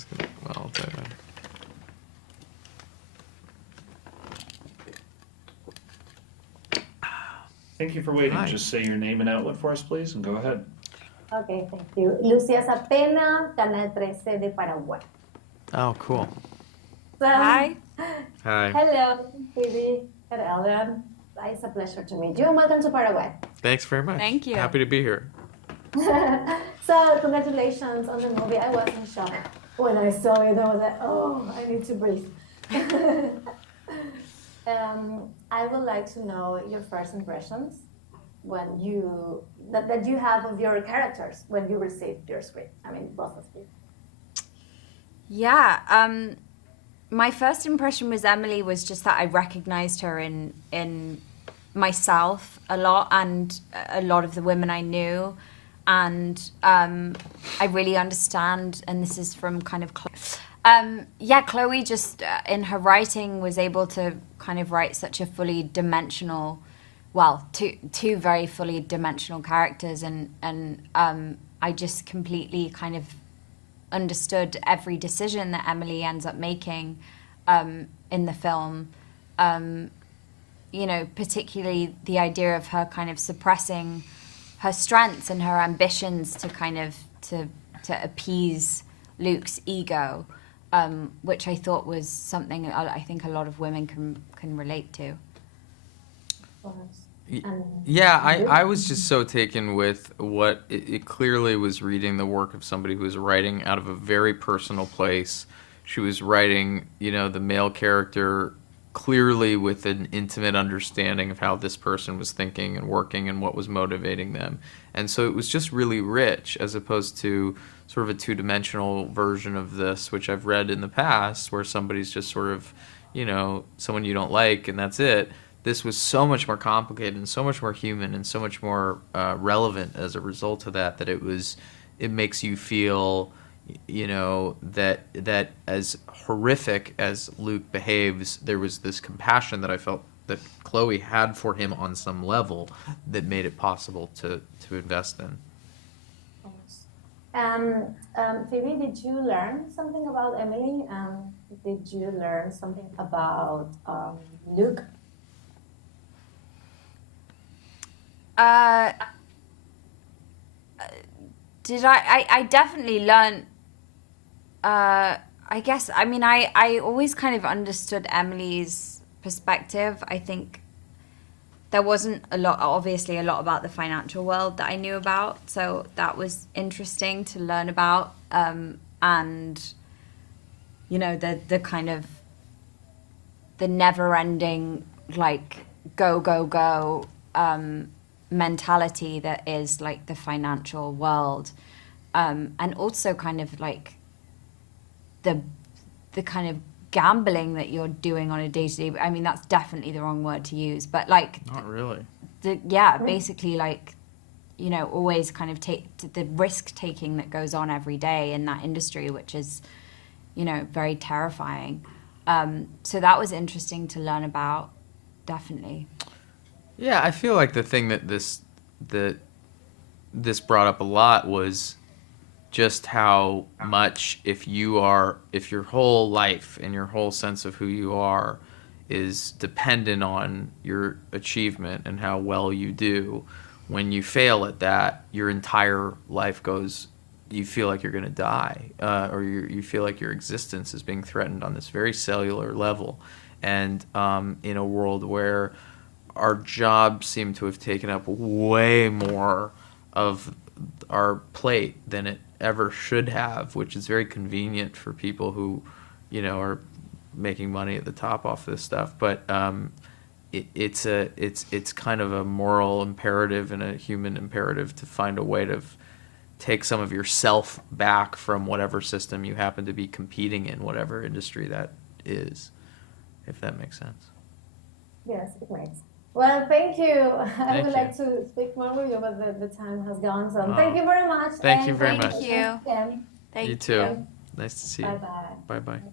was gonna. Well, I'll tell you that. Thank you for waiting. Hi. Just say your name and outlet for us, please, and go ahead. Okay, thank you. Lucía Sapena, Canal Trece de Paraguay. Oh, cool. So, Hi. Hi. hello, Phoebe and Alden. It's a pleasure to meet you and welcome to Paraguay. Thanks very much. Thank you. Happy to be here. So, congratulations on the movie. I was in shock when I saw it. I was like, oh, I need to breathe. I would like to know your first impressions when you that you have of your characters when you received your script. I mean, both of you. Yeah. My first impression was Emily was just that I recognized her in myself a lot and a lot of the women I knew. And I really understand, and this is from kind of Chloe just in her writing was able to kind of write such a fully dimensional, well, two very fully dimensional characters, and I just completely kind of understood every decision that Emily ends up making in the film. You know, particularly the idea of her kind of suppressing her strengths and her ambitions to kind of to appease Luke's ego, which I thought was something I think a lot of women can relate to. Yeah, I was just so taken with what it clearly was reading the work of somebody who was writing out of a very personal place. She was writing, you know, the male character clearly with an intimate understanding of how this person was thinking and working and what was motivating them. And so it was just really rich as opposed to sort of a two-dimensional version of this, which I've read in the past, where somebody's just sort of, you know, someone you don't like and that's it. This was so much more complicated and so much more human and so much more relevant as a result of that, that it makes you feel, you know, that as horrific as Luke behaves, there was this compassion that I felt that Chloe had for him on some level that made it possible to invest in. Phoebe, did you learn something about Emily? Did you learn something about Luke? Did I definitely learned, I guess, I mean, I always kind of understood Emily's perspective. I think there wasn't obviously a lot about the financial world that I knew about, so that was interesting to learn about. And, you know, the kind of the never-ending, like, go, mentality that is, like, the financial world. And also kind of, like, the kind of gambling that you're doing on a day-to-day. I mean, that's definitely the wrong word to use, but like Not really. Basically, like, you know, always kind of take the risk taking that goes on every day in that industry, which is, you know, very terrifying. So that was interesting to learn about, definitely. Yeah, I feel like the thing that this brought up a lot was just how much if your whole life and your whole sense of who you are is dependent on your achievement and how well you do, when you fail at that, your entire life goes, you feel like you're going to die, or you feel like your existence is being threatened on this very cellular level. And in a world where our jobs seem to have taken up way more of our plate than it ever should have, which is very convenient for people who, you know, are making money at the top off this stuff. But it's kind of a moral imperative and a human imperative to find a way to take some of yourself back from whatever system you happen to be competing in, whatever industry that is, if that makes sense. Yes, it makes. Well, thank you. I would you. like to speak more with you, but the time has gone. So thank you very much. Thank you very much. Thank you. Again. Thank You too. Nice to see you. Bye-bye. Bye-bye.